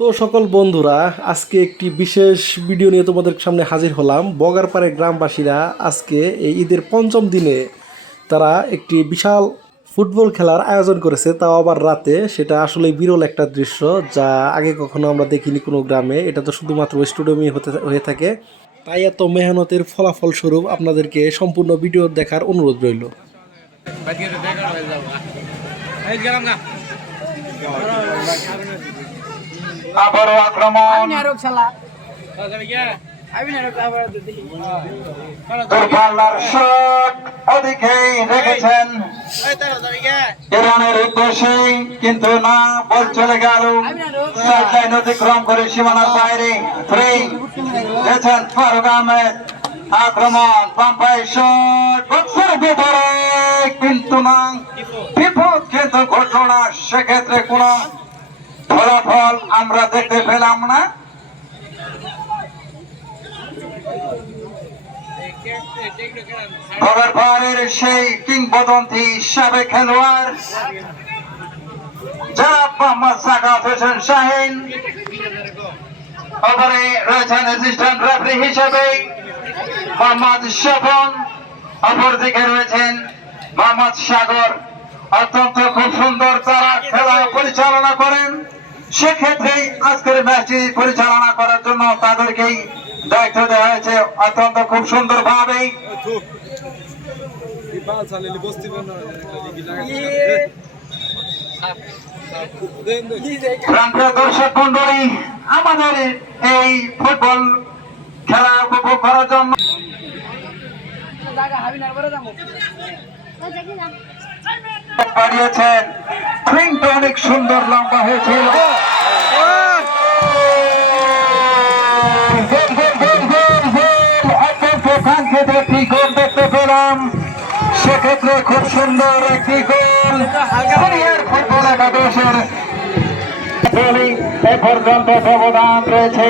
তো সকল বন্ধুরা, আজকে একটি বিশেষ ভিডিও নিয়ে তোমাদের সামনে হাজির হলাম। বগারপাড়ের গ্রামবাসীরা আজকে এই ঈদের পঞ্চম দিনে তারা একটি বিশাল ফুটবল খেলার আয়োজন করেছে, তাও আবার রাতে। সেটা আসলে বিরল একটা দৃশ্য, যা আগে কখনো আমরা দেখিনি কোনো গ্রামে। এটা তো শুধুমাত্র স্টেডিয়ামে হতে, হয়ে থাকে। তাই এত মেহনতের ফলাফল স্বরূপ আপনাদেরকে সম্পূর্ণ ভিডিও দেখার অনুরোধ রইল। গেলাম না আবারও আক্রমণ। শট ওদিকেই রেখেছেন। ইরানের উদ্দেশ্যে কিন্তু না বল চলে গেল। অতিক্রম করে সীমানার বাইরে গেছেন ফারুক আহমেদ। আক্রমণ পাম্পাই শট বক্সের ভিতরে কিন্তু না। বিপদ কিন্তু ঘটল না সেক্ষেত্রে কোনো ফলাফল আমরা দেখতে পেলাম না। সেই কিংবদন্তি হিসাবে খেলোয়াড় শাহিন, ওপরে রয়েছেন অপরদিকে রয়েছেন মোহাম্মদ সাগর। অত্যন্ত খুব সুন্দর তারা খেলা পরিচালনা করেন। সেক্ষেত্রে আজকের ম্যাচটি পরিচালনা করার জন্য তাদেরকেই দায়িত্ব দেওয়া হয়েছে। অত্যন্ত খুব সুন্দর ভাবে প্রান্তীয় দর্শক মন্ডলী আমাদের এই ফুটবল খেলা উপভোগ করার জন্য বাড়িয়েছেন স্প্রিংটা অনেক সুন্দর, লম্বা হয়েছিল। সেক্ষেত্রে খুব সুন্দর একটি গোল। পর্যন্ত ব্যবধান রয়েছে।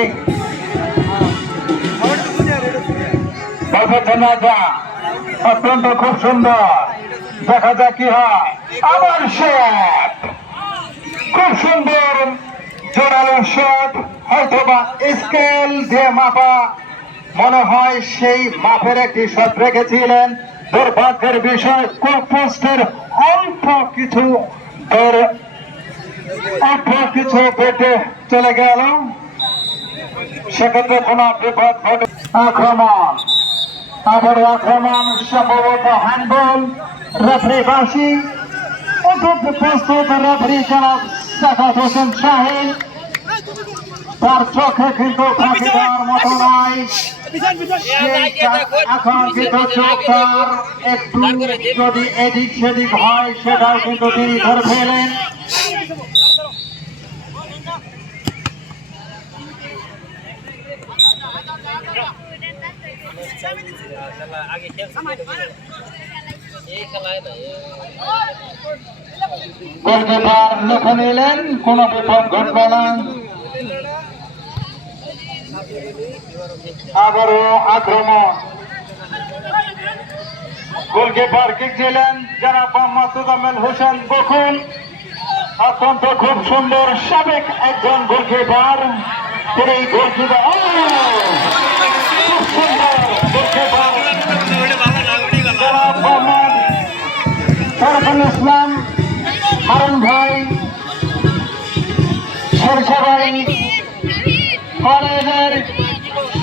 অত্যন্ত খুব সুন্দর। দেখা যাক কি হয়। আবার শট খুব সুন্দর, জোরালো শট হয়তো বা স্কেল দিয়ে মাপা। মনে হয় সেই মাপের একটি শট রেখেছিলেন। দুর্ভাগ্যের বিষয় পোস্টের অল্প কিছু অল্প কিছু পেটে চলে গেল। সেক্ষেত্রে কোন বিপদ ঘটে আক্রমণ। আবার আক্রমণ, সম্ভবত হ্যান্ডবল রেফারি বাসি প্রস্তুত রেফারি জনাব সাকাত হোসেন শাহিন। তার চোখে কিন্তু ফাঁকি দেওয়ার মতো নয় সেই আকাঙ্ক্ষিত চোখ তার একটু যদি এদিক সেদিক কিন্তু খেলায় গোলকিপার লক্ষ্য নিলেন, কোন বিপদ ঘটবে না। আবারও আক্রমণ। গোলকিপার কিক ছিলেন যারা তোদামেল হোসেন বকুল। অত্যন্ত খুব সুন্দর, সাবেক একজন গোলকিপার, তিনি গোলকিপার।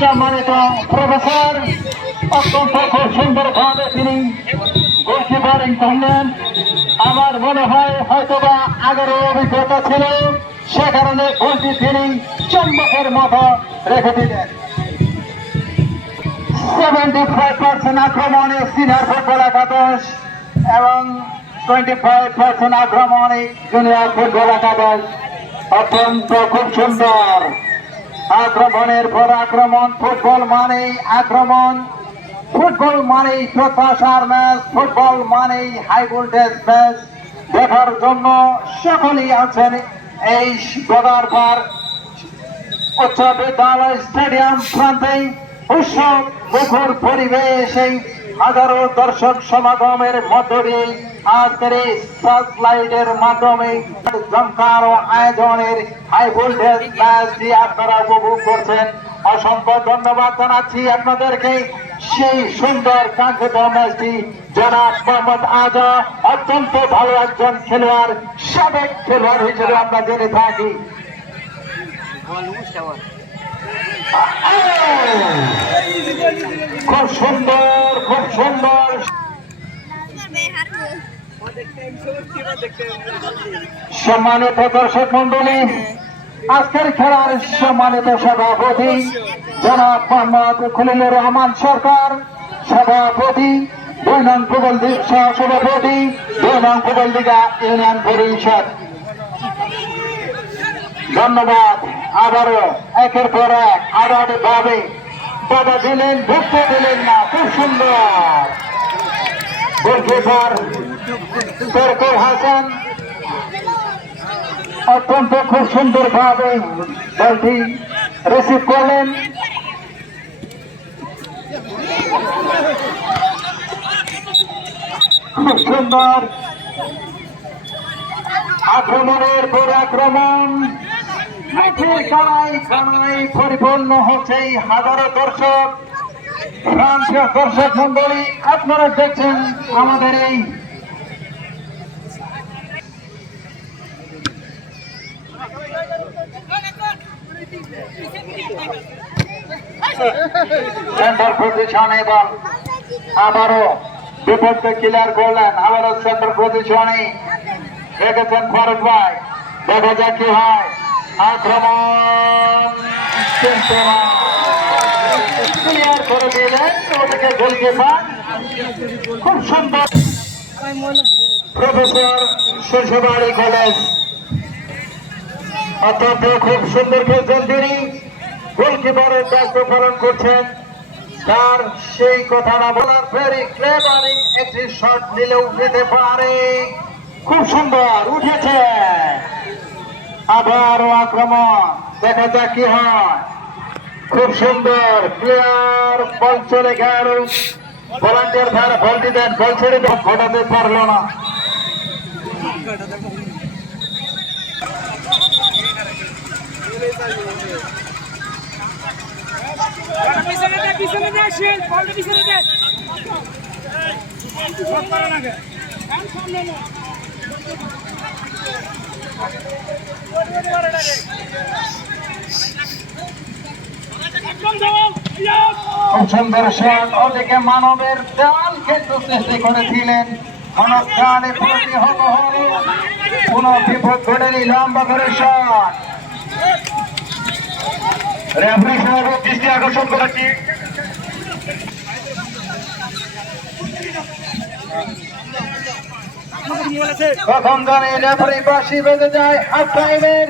সম্মানিত প্রফেসর, অত্যন্ত খুব সুন্দরভাবে তিনি গোলকিপারিং করলেন। আমার মনে হয় হয়তোবা আগেরও অভিজ্ঞতা ছিল, সে কারণে গোলটি তিনি চম্বকের মতো রেখে দিলেন। সেভেন্টি ফাইভ পার্সেন্ট আক্রমণে সিনিয়র ফুটবল একাদশ এবং টোয়েন্টি ফাইভ পার্সেন্ট আক্রমণে জুনিয়র ফুটবল একাদশ অত্যন্ত খুব সুন্দর। আক্রমণের পর আক্রমণ, ফুটবল মানেই আক্রমণ। ফুটবল মানেই প্রত্যাশার ম্যাচ, ফুটবল মানেই হাই ভোল্টেজ ম্যাচ। দেখার জন্য সকলেই আছেন এই গদারপার উচ্চ বিদ্যালয় স্টেডিয়াম প্রান্তে। উৎসব, মুখর পরিবেশে হাজারো দর্শক সমাগমের মধ্য দিয়ে আজকের এই সার্চ লাইটের মাধ্যমে জমকার আয়োজনের হাই ভোল্টেজ ম্যাচটি আপনারা উপভোগ করছেন। অসংখ্য ধন্যবাদ জানাচ্ছি আপনাদেরকে। সেই সুন্দর কাঙ্ক্ষিত ম্যাচটি জনাব মোহাম্মদ আজা অত্যন্ত ভালো একজন খেলোয়াড়, সাবেক খেলোয়াড় হিসেবে আমরা জেনে থাকি। খুব সুন্দর খুব সুন্দর সম্মানিত দর্শক মন্ডলী আজকের খেলার সম্মানিত সভাপতি জনাব মোহাম্মদ খলিলুর রহমান সরকার, সভাপতি দুই নং পুগল সহ সভাপতি দুই নং পুগল ইউনিয়ন পরিষদ। ধন্যবাদ। আবারও একের পর এক আড়াআড়ি ভাবে বাধা দিলেন ঢুকতে দিলেন না। খুব সুন্দর। তরকুর হাসান। অত্যন্ত খুব সুন্দর ভাবে বলটি রিসিভ করলেন। খুব সুন্দর আক্রমণের পর আক্রমণ। পরিপূর্ণ হচ্ছে হাজারো দর্শক। ফ্রান্সীয় দর্শক মন্ডলী আপনারা দেখছেন আমাদের এই সেন্টার পজিশন এবং আবারও বিপক্ষে ক্লিয়ার করলেন। আবারও সেন্টার পজিশনে রেখেছেন ফারুক ভাই। দেখা যাক কি হয়। আক্রমণ ক্লিয়ার করে দিলেন ওদিকে গোলকিপার খুব সুন্দর। প্রফেসর শৈশবাড়ি কলেজ অত্যন্ত খুব সুন্দর খেলছেন তিনি। গোলকিপারের দায়িত্ব পালন করছেন। তার সেই কথা না বলার ভেরি ক্লেভারিং একটি শট নিলেও যেতে পারে। খুব সুন্দর, উঠেছে। আবারও আক্রমণ, দেখা যাক কি হয়। খুব সুন্দর ক্লিয়ার বল চলে গেল। ভলান্টিয়ার ভাইরা বলটি দেন বল ছেড়ে ঘটাতে পারল না। পিছনে দে পিছনে মানবের দেওয়াল কিন্তু সৃষ্টি করেছিলেন। মানব প্রাণে প্রতিহত হল। কোন বিপদ ঘটেনি লম্বা করে শট রেফারি সাহেব দৃষ্টি আকর্ষণ করেছি প্রথম জানে রেফারি বাসি বেঁধে যায় হাফ টাইমের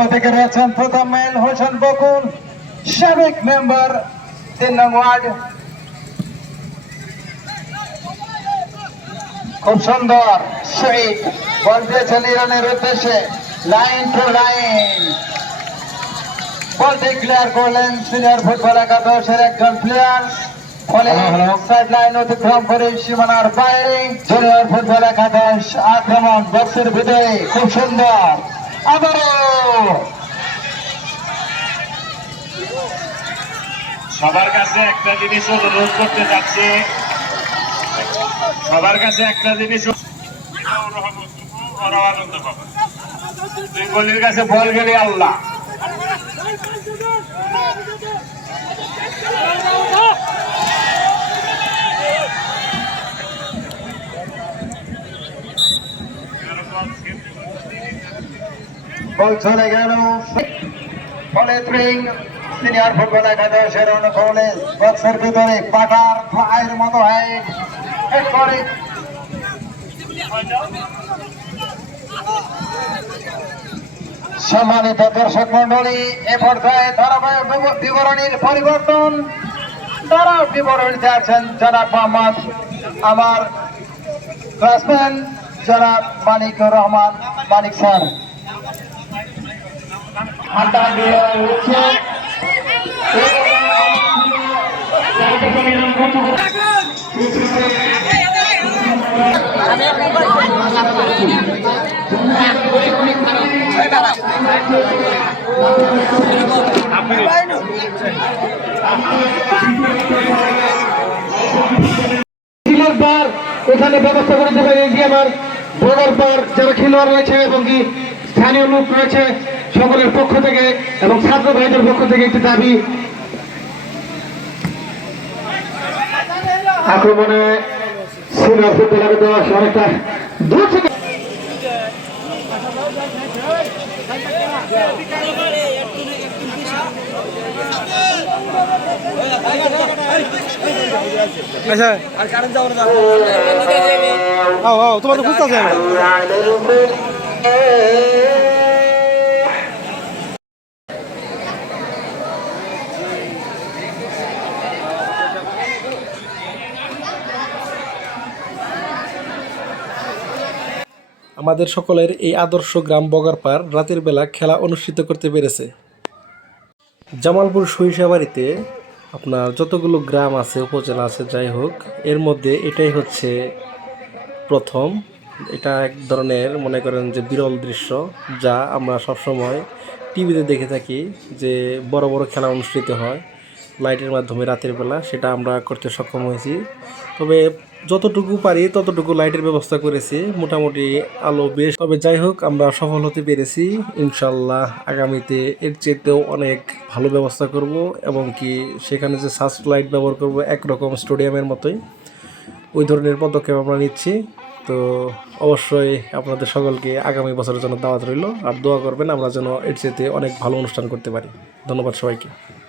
ওদিকে প্রথম মেল হোসেন বকুল, সাবেক মেম্বার তিন নং ওয়ার্ড। খুব সুন্দর। শহীদ বল দিয়েছেন ইরানের উদ্দেশ্যে। Line to line. বলটি ক্লিয়ার করলেন সিনিয়র ফুটবল একাদশের একজন প্লেয়ার ফলে সাইড লাইন অতিক্রম করে সীমানার বাইরে। জুনিয়র ফুটবল একাদশ আক্রমণ বক্সের ভিতরে। খুব সুন্দর। আবারও। সবার কাছে একটা জিনিস অনুরোধ করতে চাচ্ছি। সবার কাছে একটা জিনিস দুই কাছে বল গেলে আল্লাহ। বল চলে গেল ফলে সিনিয়র ফুটবল একাদশের অনুকূলে বক্সের ভিতরে পাটার ফায়ের মতো হেড করে। সম্মানিত দর্শক মন্ডলী এ পর্যায়ে ধারাবাহিক বিব- বিবরণীর পরিবর্তন। তারা বিবরণীতে আছেন জনাব মোহাম্মদ আমার ক্লাসম্যান জনাব মানিকুর রহমান। মানিক স্যার। হাঁটা দেওয়া এখানে ব্যবস্থা করে দেবে এই যে আমার বড়র বার যারা খেলোয়াড় রয়েছে এবং কি স্থানীয় লোক রয়েছে, সকলের পক্ষ থেকে এবং ছাত্র ভাইদের পক্ষ থেকে একটি দাবি আক্রমণে আচ্ছা। আও আও তোমার তো খুঁজতে আছে আমাদের সকলের এই আদর্শ গ্রাম বগারপাড় রাতের বেলা খেলা অনুষ্ঠিত করতে পেরেছে। জামালপুর সরিষাবাড়িতে আপনার যতগুলো গ্রাম আছে, উপজেলা আছে, যাই হোক, এর মধ্যে এটাই হচ্ছে প্রথম। এটা এক ধরনের মনে করেন যে বিরল দৃশ্য যা আমরা সবসময় টিভিতে দেখে থাকি যে বড় বড় খেলা অনুষ্ঠিত হয়, লাইটের মাধ্যমে রাতের বেলা, সেটা আমরা করতে সক্ষম হয়েছি। তবে যতটুকু পারি, ততটুকু লাইটের ব্যবস্থা করেছি। মোটামুটি আলো বেশ। তবে যাই হোক, আমরা সফল হতে পেরেছি। ইনশাল্লাহ আগামীতে এর চেয়েতেও অনেক ভালো ব্যবস্থা করব এবং কি সেখানে যে সার্চ লাইট ব্যবহার করব একরকম স্টেডিয়ামের মতোই, ওই ধরনের পদক্ষেপ আমরা নিচ্ছি। তো অবশ্যই আপনাদের সকলকে আগামী বছরের জন্য দাওয়াত রইল। আর দোয়া করবেন আমরা যেন এর চেয়েতে অনেক ভালো অনুষ্ঠান করতে পারি। ধন্যবাদ সবাইকে।